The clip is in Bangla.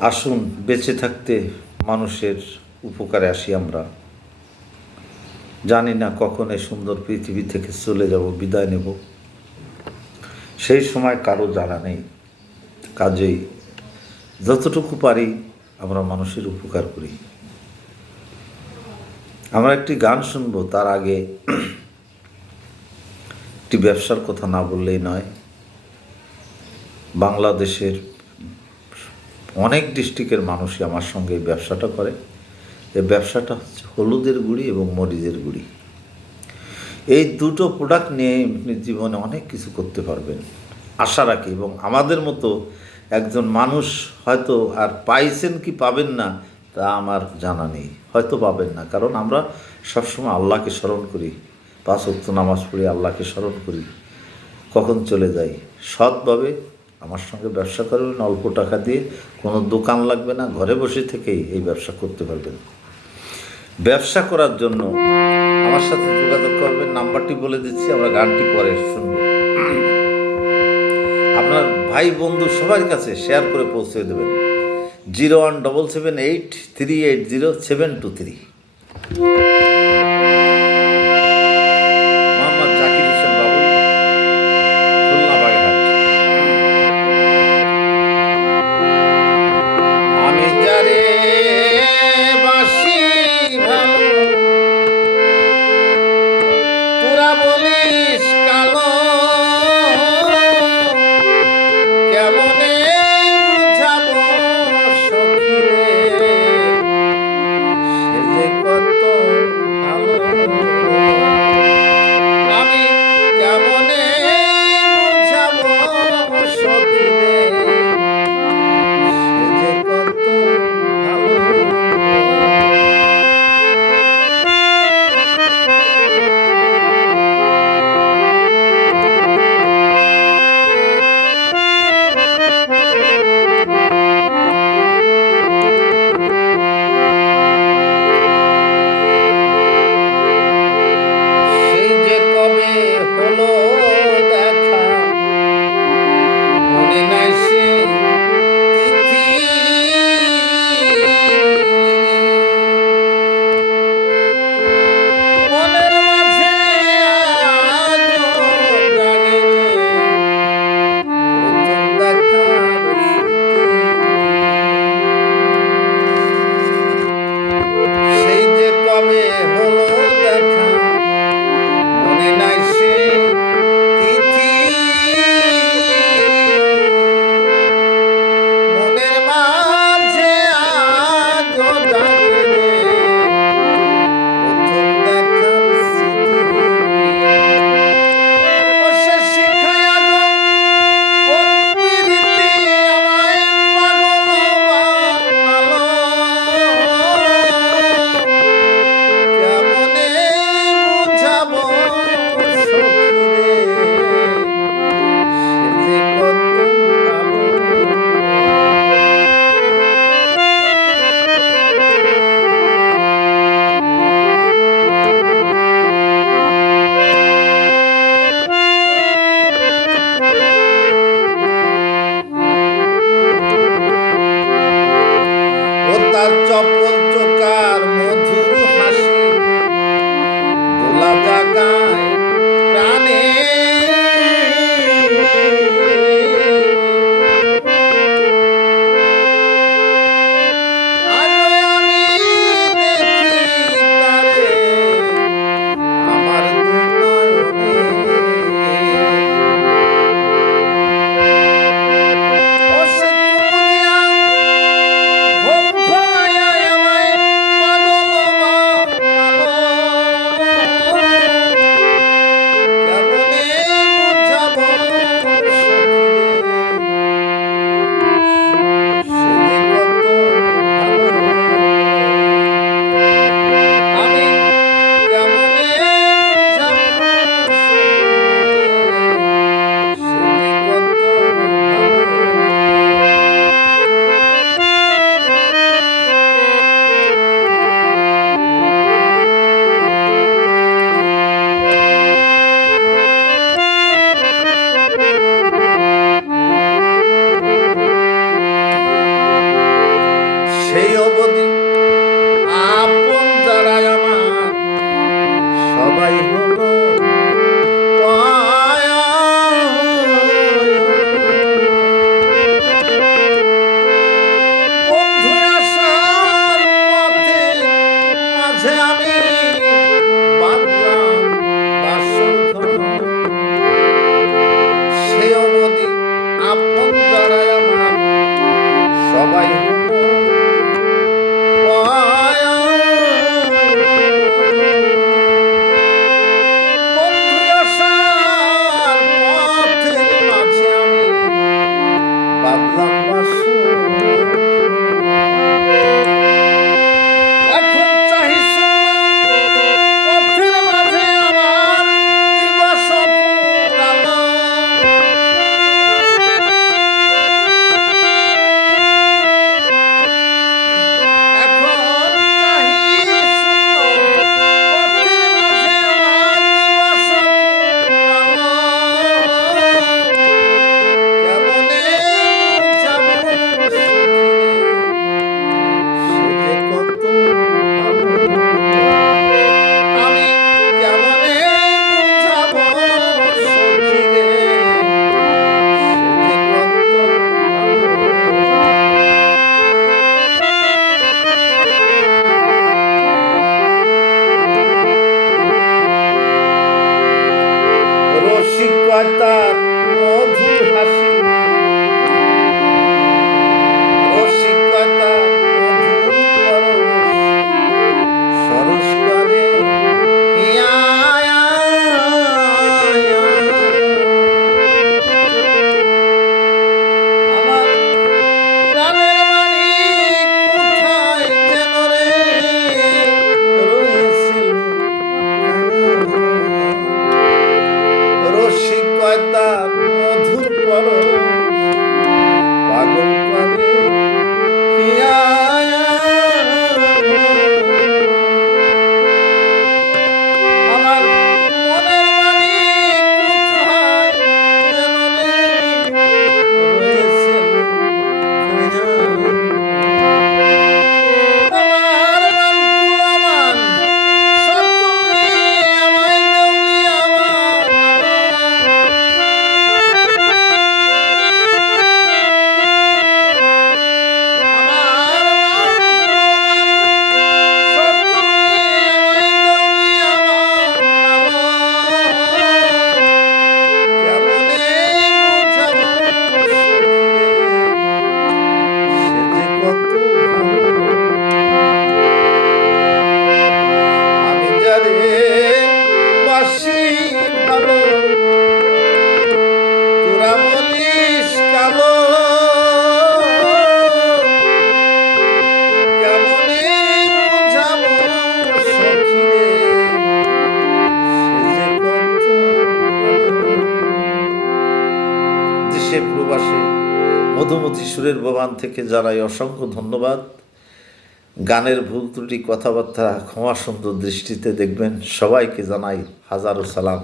আসুন বেঁচে থাকতে মানুষের উপকারে আসি আমরা। জানি না কখন এই সুন্দর পৃথিবী থেকে চলে যাব, বিদায় নেব, সেই সময় কারো জানা নেই। কাজেই যতটুকু পারি আমরা মানুষের উপকার করি। আমরা একটি গান শুনবো, তার আগে একটি ব্যবসার কথা না বললেই নয়। বাংলাদেশের অনেক ডিস্ট্রিক্টের মানুষই আমার সঙ্গে এই ব্যবসাটা করে। এই ব্যবসাটা হচ্ছে হলুদের গুঁড়ি এবং মরিচের গুঁড়ি। এই দুটো প্রোডাক্ট নিয়ে আপনি জীবনে অনেক কিছু করতে পারবেন আশা রাখি। এবং আমাদের মতো একজন মানুষ হয়তো আর পাইছেন কি পাবেন না তা আমার জানা নেই, হয়তো পাবেন না, কারণ আমরা সবসময় আল্লাহকে স্মরণ করি, 5 ওয়াক্ত নামাজ পড়ি, আল্লাহকে স্মরণ করি, কখন চলে যাই। সৎভাবে আমার সঙ্গে ব্যবসা করবেন, অল্প টাকা দিয়ে, কোনো দোকান লাগবে না, ঘরে বসে থেকেই এই ব্যবসা করতে পারবেন। ব্যবসা করার জন্য আমার সাথে যোগাযোগ করবেন, নাম্বারটি বলে দিচ্ছি, আমরা গানটি পরে শুনব। আপনার ভাই বন্ধু সবার কাছে শেয়ার করে পৌঁছে দেবেন। 01778380 মোহাম্মদ জাকির হোসেন বাবু, খুলনা বাগেরহাট। আমি যারে বাসি ভালো, তোরা বলিস কালো, কেমনে বুঝাবো সখিরে, সে যে কত সেই অবধি আপন যারা আমার সবাই হলো পয়া। বন্ধু আসার পথে মাঝে আমি বাঁধলাম বাসর ঘর। সে অবধি আপন যারা আমার সবাই হলো পয়া। বন্ধু আসার পথে মাঝে আমি বাঁধলাম বাসর। এখন চাহি পথের মাঝে আমার দিবস পুরালো। এখন চাহি পথের মাঝে আমার দিবস পুরালো। কেমনে যাব সে যে কত ভালো। আমি কেমনে বুঝাবো সখী রে সে যে কত ভালো। রসিকতার মধুর হাসি, রসিকতার মধুর পরশ, সরস করে ইয়া ইয়া ইয়া। আমার প্রাণের মানিক কোথায় যেন রে রয়েছিল। রসিকতার মধুর পরশ পাগল করে হিয়া। আমার মনের মানিক কোথায় যেন রে রয়েছিল। আমার মান কুলামান সকলে আমায় দেউলিয়া বাসি ভালো তোরা বলিস কালো। কেমনে বুঝাবো সখী রে সে যে কত ভালো। দেশে প্রবাসে মধুমতি সুরের বাগান থেকে জানাই অসংখ্য ধন্যবাদ। গানের ভুল ত্রুটি কথাবার্তা ক্ষমা সুন্দর দৃষ্টিতে দেখবেন। সবাইকে জানাই হাজারো সালাম।